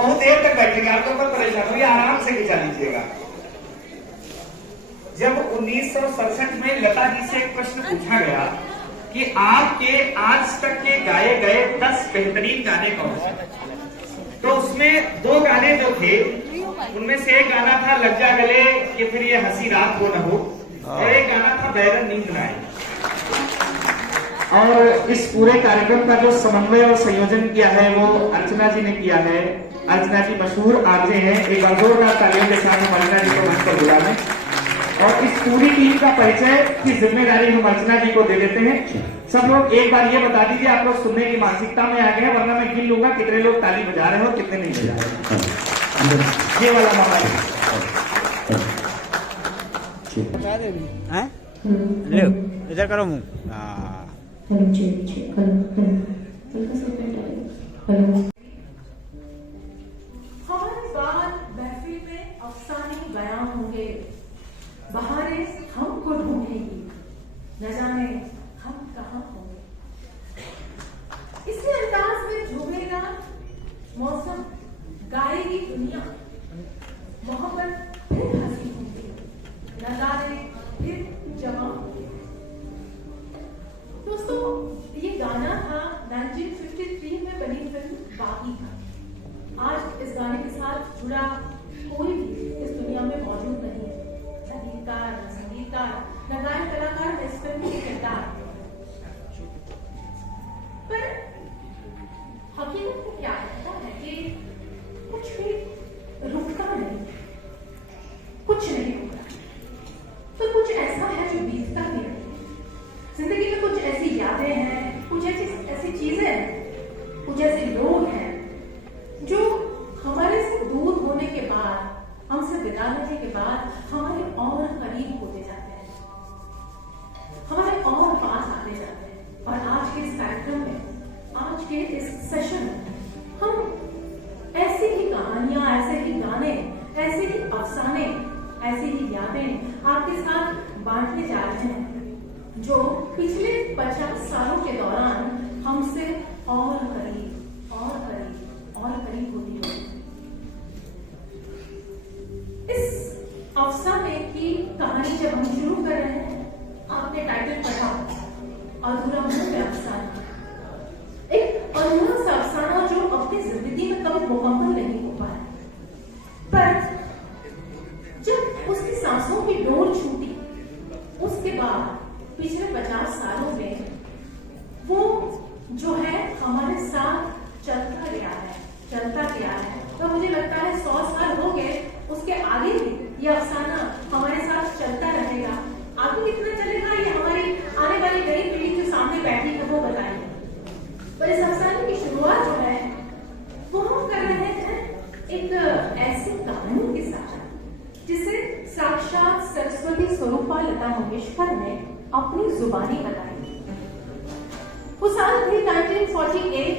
बहुत देर तक बैठेंगे, आपके ऊपर परेशान हो, आराम से खिंचा लीजिएगा। जब 1967 में लता जी से एक प्रश्न पूछा गया कि आपके आज तक के गाए गए 10 बेहतरीन गाने कौन से, तो उसमें 2 गाने जो थे उनमें से एक गाना था लग जा गले कि फिर ये हंसी रात हो न हो, और एक गाना था बैरन नींद न आए। और इस पूरे कार्यक्रम का जो समन्वय और संयोजन किया है वो अर्चना जी ने किया है। अर्चना जी मशहूर आरजे हैं, एक जोरदार तालियों के साथ हम अर्चना जी को मंच पर बुला लें और इस पूरी टीम का परिचय की जिम्मेदारी हम अर्चना जी को दे देते हैं। सब लोग एक बार ये बता दीजिए, आप लोग सुनने की मानसिकता में आ गए, वरना मैं गिन लूंगा कितने लोग ताली बजा रहे हो कितने नहीं बजा रहे। ये वाला मामला है, इधर करो मुंह। हर बार महफिल में अफसाने बयां होंगे, बहारें हमको ढूंढेगी, न जाने हम कहाँ होंगे। इसी अंदाज में झूमेगा मौसम, गाएगी दुनिया, मोहब्बत फिर हंसी होंगी, नजारे फिर जमा होंगे। दोस्तों, ये गाना था 1953 में बनी फिल्म बागी का। आज इस गाने के साथ जुड़ा कोई भी इस दुनिया में मौजूद नहीं है, न गीतकार, न संगीतकार, न गायक कलाकार, न इस फिल्म के किरदार। पर हकीकत में क्या होता है कि कुछ भी रुकता नहीं, कुछ नहीं होता, तो कुछ ऐसा है जो बीतता नहीं है। जिंदगी में कुछ ऐसी यादें हैं, कुछ ऐसी चीजें हैं, कुछ ऐसे लोग हैं जो हमारे से दूर होने के बाद, हमसे विदा लेने के बाद हमारे और करीब होते जाते हैं, हमारे और पास आते जाते हैं। और आज के इस कार्यक्रम में, आज के इस सेशन में हम ऐसी ही कहानियां, ऐसे ही गाने, ऐसे ही अफसाने, ऐसी ही यादें आपके साथ बांटने जा रहे हैं जो पिछले 50 सालों के दौरान हमसे और करीब और करीब और करीब होती है। इस अफसाने की कहानी जब हम शुरू कर रहे हैं, आपने टाइटल पढ़ा, अधूरा मुख्य अफसाना। एक अधूरा सा अफसाना जो अपनी जिंदगी में कभी मुकम्मल नहीं हो पाया, पर जब उसकी सांसों की डोर छूटी, उसके बाद पिछले 50 सालों में वो जो है हमारे साथ चलता गया है, चलता गया है। तो मुझे लगता है 100 साल हो गए, उसके आगे भी ये अफसाना हमारे साथ चलता रहेगा। आगे कितना चलेगा ये हमारी आने वाली नई पीढ़ी जो सामने बैठी है वो बताएंगे। पर इस अफसाने की शुरुआत जो है वो हम कर रहे हैं एक ऐसी कहानी के साथ जिसे साक्षात सरस्वती स्वरूपा लता मंगेशकर ने अपनी जुबानी बताई। वो साल थी 1948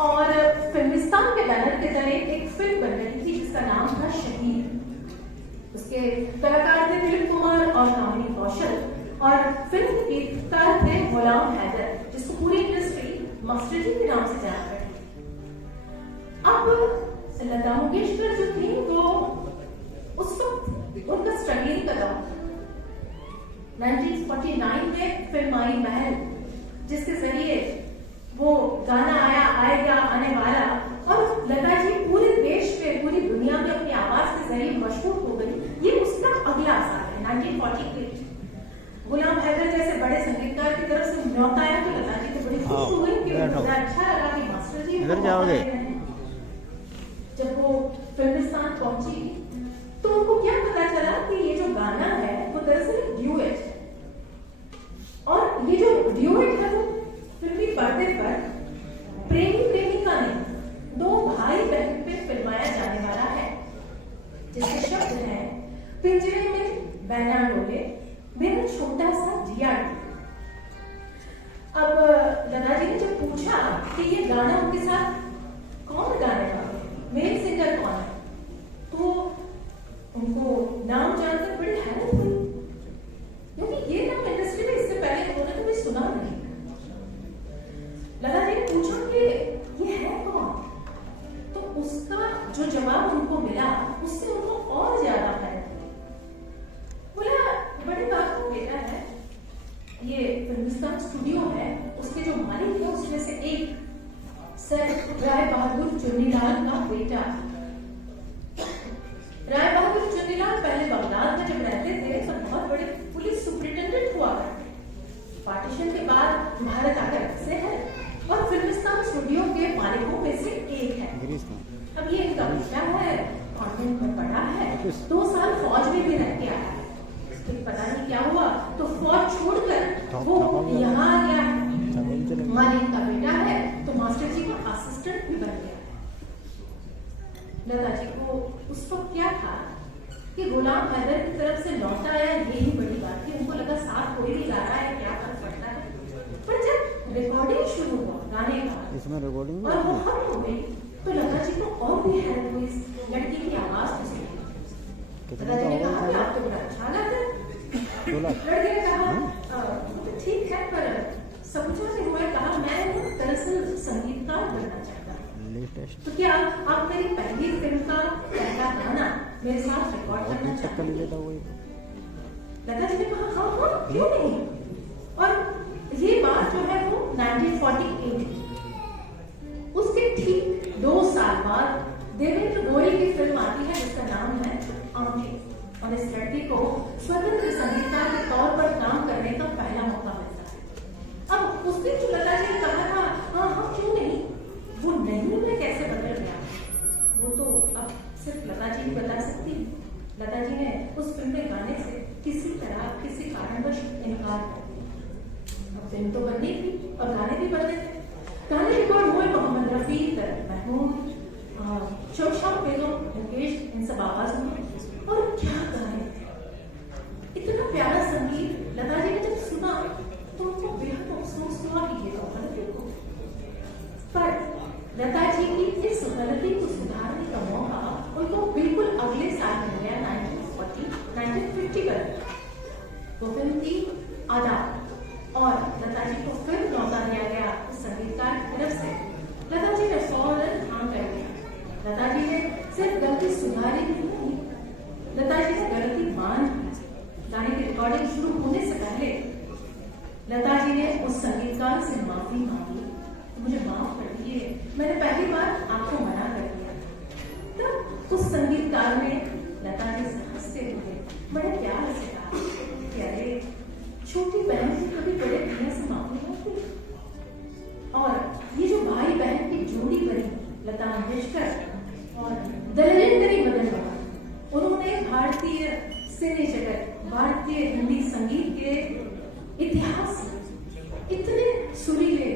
और फिल्मिस्तान के बैनर के तले एक फिल्म बन रही थी जिसका नाम था शहीद। उसके कलाकार थे दिलीप कुमार और कामिनी कौशल, और फिल्म के गीतकार थे गुलाम हैदर, जिसको पूरी इंडस्ट्री मास्टर जी के नाम से जानती है। अब लता मंगेशकर जो थी वो उस वक्त उनका स्ट्रगलिंग का दौर था। 1949 में फिल्म आई महल, जिसके जरिए वो गाना आएगा आने वाला, और लता जी पूरे देश में, पूरी दुनिया में अपनी आवाज के जरिए मशहूर हो गई। ये उसका अगला साल है 1948। गुलाम हैदर जैसे बड़े संगीतकार की तरफ से न्योता आया तो लता जी को बड़ी खुश हो गई कि मुझे अच्छा लगा कि मास्टर जी इधर जाओगे। जब वो फिल्मिस्तान पहुंची तो उनको क्या पता चला कि ये जो गाना है वो दरअसल एक ड्यूएट है, और ये जो ड्यूएट है वो फिल्मी पर्दे पर प्रेमी प्रेमिका ने, 2 भाई बहन पे फिल्माया जाने वाला है, जिसके शब्द हैं पिंजरे में बैना डोले मेरा छोटा सा जिया। अब लता जी ने जब पूछा कि ये गाना उनके साथ कौन गाने वाले, मेल सिंगर कौन है, तो उनको नाम जानकर बड़ी हैरत हुई, क्योंकि ये नाम इंडस्ट्री में इससे पहले उन्होंने कभी सुना नहीं। लता जी ने पूछा कि ये है कौन, तो उस उसका जो जवाब उनको मिला उससे उनको और ज्यादा है। बोला बड़ी बात हो बेटा है, ये फिल्मिस्तान स्टूडियो है, उसके जो मालिक है उसमें से एक सर राय बहादुर चुन्नीलाल का बेटा। राय बहादुर चुन्नीलाल पहले बगदाद में जब रहते थे तो बहुत बड़े पुलिस सुपरिटेंडेंट हुआ करते। पार्टीशन के बाद भारत आकर से है और फिल्मिस्तान स्टूडियो के मालिकों में से एक है। अब ये इनका बेटा है, कॉन्वेंट में पढ़ा है, 2 साल फौज में भी रह के आया है। पता नहीं क्या हुआ तो फौज छोड़कर वो यहाँ आ गया है। मालिक का बेटा है तो मास्टर जी का असिस्टेंट भी बन गया है। लता जी को उस वक्त क्या था कि गुलाम हैदर की तरफ से लौटा आया, यही बड़ी बात थी। उनको लगा साथ कोई नहीं जा रहा है, क्या फर्क पड़ता है। पर जब रिकॉर्डिंग शुरू हुआ गाने का इसमें रिकॉर्डिंग और वो खत्म हो गई तो लता जी को और भी हैरत हुई इस लड़की की आवाज को सुन। लता जी ने कहा कि आप तो बड़ा अच्छा गाते हैं। लड़के ने कहा तो ठीक है, पर समझो कि हुआ कहा मैं दरअसल संगीतकार बनना चाहता हूँ, तो क्या आप मेरी पहली फिल्म का पहला गाना मेरे साथ रिकॉर्ड करना चाहते हैं? लता जी ने कहा हाँ हाँ क्यों नहीं। और ये बात जो है वो 1948 की। उसके ठीक 2 साल बाद देवेंद्र गोयल की फिल्म आती है जिसका नाम है आंखें, और इस लड़की को स्वतंत्र संगीतकार के तौर पर काम करने का पहला मौका मिलता है। अब उस दिन जो लता जी ने कहा था हाँ हाँ क्यों नहीं, वो नहीं में कैसे बदल गया वो तो अब सिर्फ लता जी ही बता सकती है। लता जी ने उस फिल्म में गाने से किसी तरह किसी कारणवश इनकार कर दिया। अब फिल्म तो बननी थी और गाने भी बनने थे। गाने रिकॉर्ड हुए मोहम्मद रफी, महमूद, शोशाम बेगम, मुकेश, इन सब आवाज में। और क्या गाने थे, इतना प्यारा संगीत। लता जी ने जब सुना तो उनको बेहद अफसोस हुआ कि ये तो गलती हो। पर लता जी की इस गलती को सुधारने का मौका उनको बिल्कुल अगले साल मिल गया 1950 का। वो फिल्म थी आदाब और लता जी को फिर न्यौता दिया गया उस संगीतकार की तरफ से। लता जी ने फौरन हाँ कर दिया। लता जी ने सिर्फ गलती सुधारी ही नहीं, लता जी ने गलती मान ली। गाने की रिकॉर्डिंग शुरू होने से पहले लता जी ने उस संगीतकार से माफी मांगी, मुझे माफ कर दीजिए, मैंने पहली बार आपको मना कर दिया। तब उस संगीतकार ने लता जी से हंसते हुए बड़े प्यार से कहा कि अरे छोटी बहन की कभी बड़े भैया से माफी मांगी। और ये जो भाई बहन की जोड़ी बनी लता मंगेशकर और दलेंदरी मदन मोहन, उन्होंने भारतीय सिने जगत, भारतीय हिंदी संगीत के इतिहास में इतने सुरीले,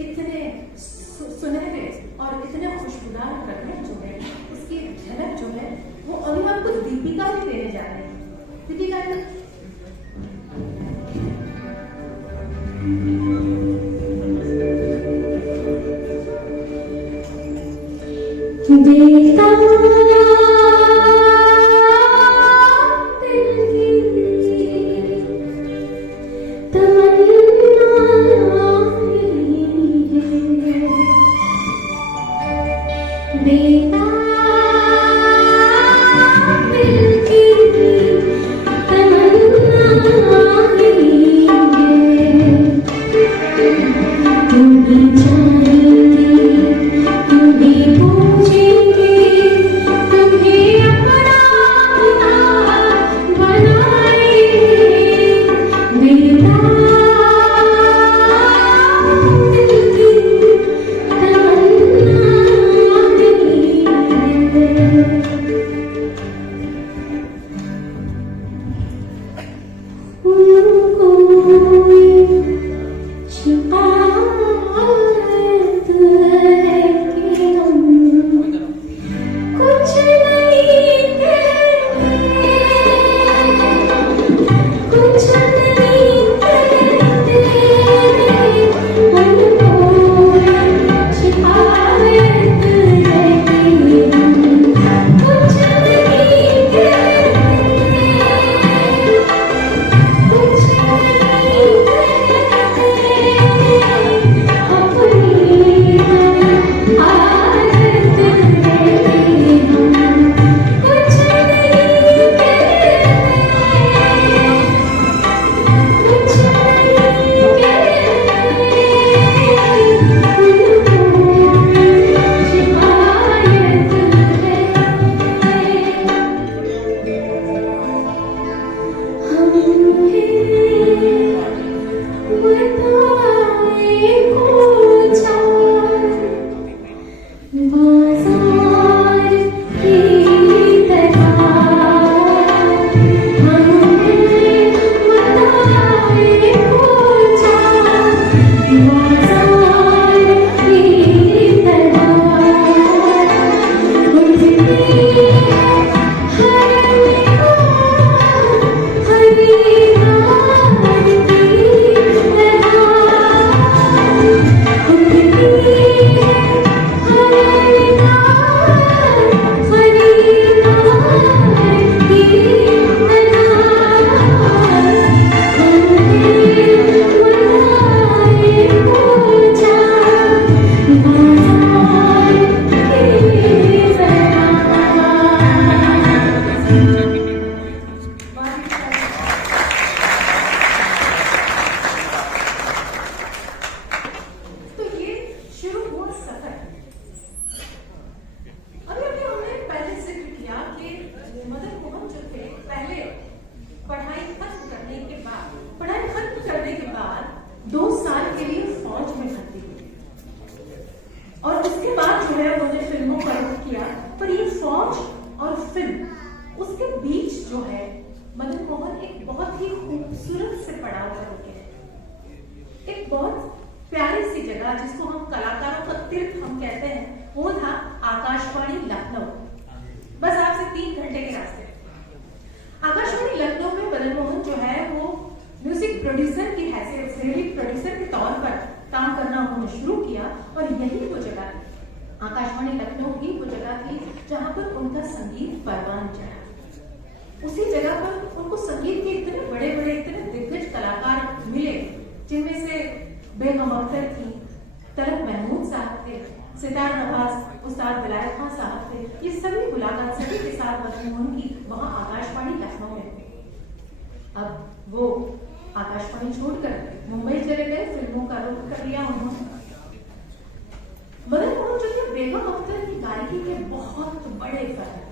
इतने सुनहरे और इतने खुशबूदार प्रकरण जो है, इसकी झलक जो है वो अभी आपको दीपिका भी देने जा रहे हैं। दीपिका तुम भी पूछेंगे फिल्म, उसके बीच जो है मदन मोहन एक बहुत ही खूबसूरत से पड़ाव पर रुके हैं। एक बहुत प्यारी सी जगह जिसको हम कलाकारों का तीर्थ हम कहते हैं, वो था आकाशवाणी लखनऊ। बस आपसे 3 घंटे के रास्ते। आकाशवाणी लखनऊ में मदन मोहन जो है वो म्यूजिक प्रोड्यूसर की हैसियत से, म्यूजिक प्रोड्यूसर के तौर पर काम करना उन्होंने शुरू किया। और यही वो जगह थी, आकाशवाणी लखनऊ ही वो जगह थी जहां पर उनका संगीत परवान चढ़ा। उसी जगह पर उनको संगीत के इतने बड़े बड़े, इतने दिग्गज कलाकार मिले, जिनमें से बेगम अख्तर थी, तलत महमूद साहब थे, सितार नवाज उस्ताद विलायत खान साहब थे। ये सभी मुलाकात सभी के साथ मदन मोहन की वहां आकाशवाणी लखनऊ में हुई। अब वो आकाशवाणी छोड़कर मुंबई चले गए, फिल्मों का रुख कर लिया उन्होंने। मदन मोहन जो थे बेगम अख्तर की गायकी के बहुत बड़े फैन हैं।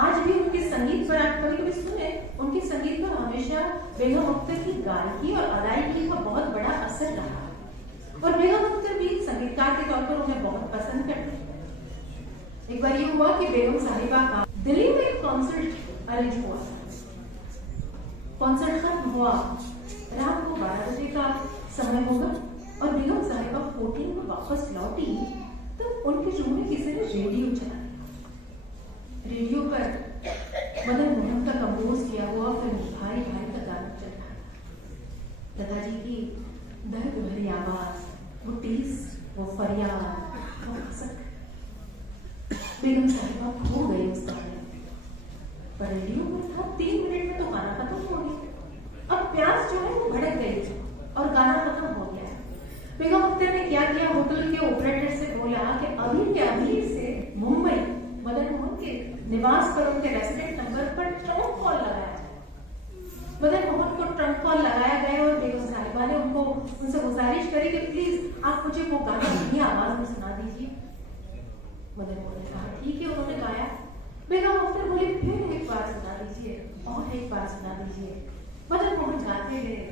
आज भी उनके संगीत पर आप कभी कभी सुने, उनके संगीत पर हमेशा बेगम अख्तर की गायकी और अदायगी का बहुत बड़ा असर रहा। और बेगम अख्तर भी संगीतकार के तौर पर उन्हें बहुत पसंद करते। एक बार ये हुआ कि बेगम साहिबा का दिल्ली में एक कॉन्सर्ट अरेंज हुआ। कॉन्सर्ट खत्म हुआ, रात को 12 बजे का समय होगा और बेगम साहिबा होटल में वापस लौटी तो उनके रूम में किसी ने रेडियो चला। रेडियो पर मदन मोहन का कंपोज किया हुआ फिल्म भाई भाई का गाना चल रहा था। लता जी की दर्द भरी आवाज, वो टीस, वो फरियाद, वो हंसक। बेगम साहिबा खो गई उस गाने पर। रेडियो पर था 3 मिनट में तो गाना खत्म हो गया। अब प्यास जो है वो भड़क गई और गाना खत्म हो गया। बेगम अख्तर ने क्या किया, होटल के ऑपरेटर से बोला कि अभी के अभी से मुंबई मदन मोहन के निवास पर, उनके रेसिडेंट नंबर पर ट्रंक कॉल लगाया जाए। मदन मोहन को ट्रंक कॉल लगाया गया और बेगम साहिबा ने उनसे गुजारिश करी कि प्लीज आप मुझे वो गाना अपनी आवाज में सुना दीजिए। मदन मोहन ने कहा ठीक है, उन्होंने गाया। बेगम अख्तर बोली फिर एक बार सुना दीजिए और एक बार सुना दीजिए। मदन मोहन गाते गए,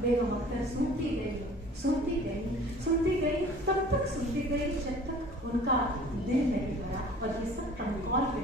बेगम अख्तर सुनती गई, सुनती गई, सुनती गई, तब तक सुनती गई जब तक उनका दिल नहीं भरा। और ये सब ट्रंक कॉल पे